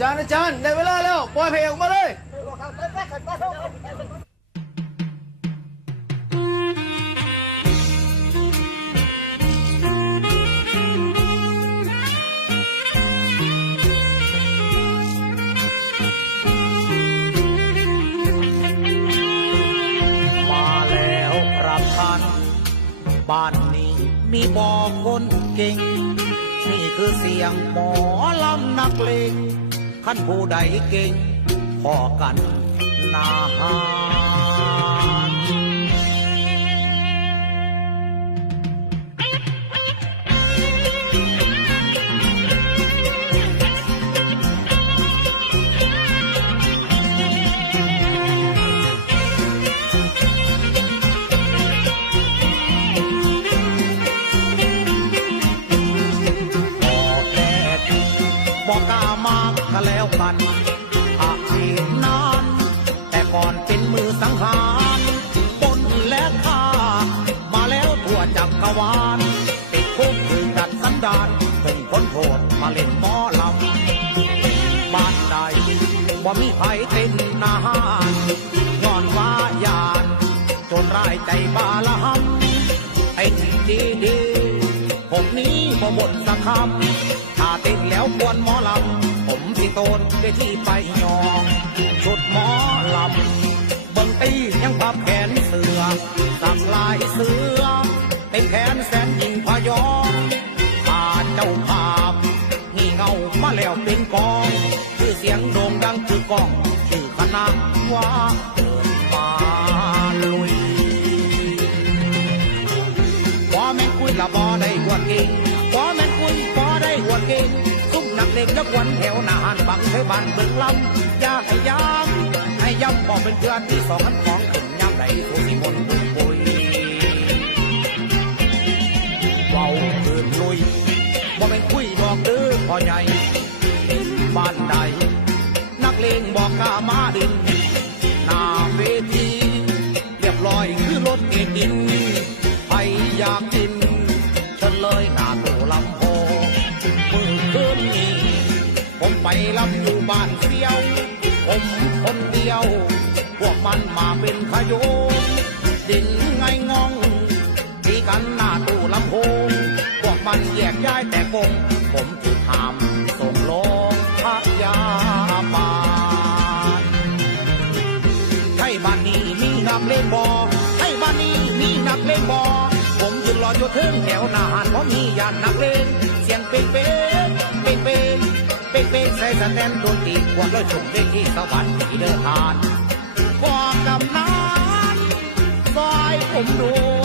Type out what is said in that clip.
จารย์อาจารย์ได้เวลาแล้ว ปล่อยเพลงออกมาเลยมาแล้วครับท่านบ้านนี้มีบอคนเก่ง นี่คือเสียงหมอลำนักเลง ขั้นผู้ใดเก่งพอกันนาหาันอาเห็นนาน แต่ก่อนเป็นมือสังหารปนและฆ่า มาแล้วทั่วจักรวาลติดคุกคือดัดสันดานเพิ่งพ้นโทษมาเล่นหมอลำบ้านใดว่ามีไผเป็นนาหารย้อนว่ายานจนร้ายใจบาละหำไอ้ที่ดีดีผมนี้บ่หมดสักคำถ้าติดแล้วควรหมอลำ ที่ไปยองชุดหมอลำบิ่งตียังพับแขนเสือสักลายเสือเต็มแขนแสนยิ่งพยองถ้าเจ้าภาพงี่เงามาแล้วเป็นกอง คือเสียงโด่งดังคือกองชื่อคณะว่าเดินมาลุยบ่แม่นคุยละบ่ได้หัวนเก่งบ่แม่นคุยบ่ได้หัวเก่ง นักเลงนักวันแถวหน้าหันบังเทบ้านเบิ่งลำอยาให้ย้ำให้ย้ำบอกเป็นเพื่อนที่สองขันของถึงย้ำใดโทสิมนต์ปุยปุยเว้าเดินลุยบ่แม่นคุยบอกเด้อพ่อใหญ่บ้านใดนักเลงบอกกามาดินหน้าเวทีเรียบร้อยคือรถเกดินใครอยากกินเฉันเลย ไปลำอยู่บ้านเสียว ผมคนเดียว พวกมันมาเป็นขยงดินไงงองตีกันหน้าตู้ลำโพงพวกมันแยกย้ายแต่กง ผมที่ถามส่งลงพักยาบาลให้บ้านนี้มีนักเล่นบอให้บ้านนี้มีนักเล่นบอผมยืนรออยู่ถึงแถวหน้าหานเพราะมียานนักเล่นเสียงเป๊กเป๊กเป๊กเป๊กเป๊ กเป๊กใส่สแตนดนตรีควาดร้อยชมเวทีสวรรค์ที่เดินทานคว่ากำนันซอยผมดู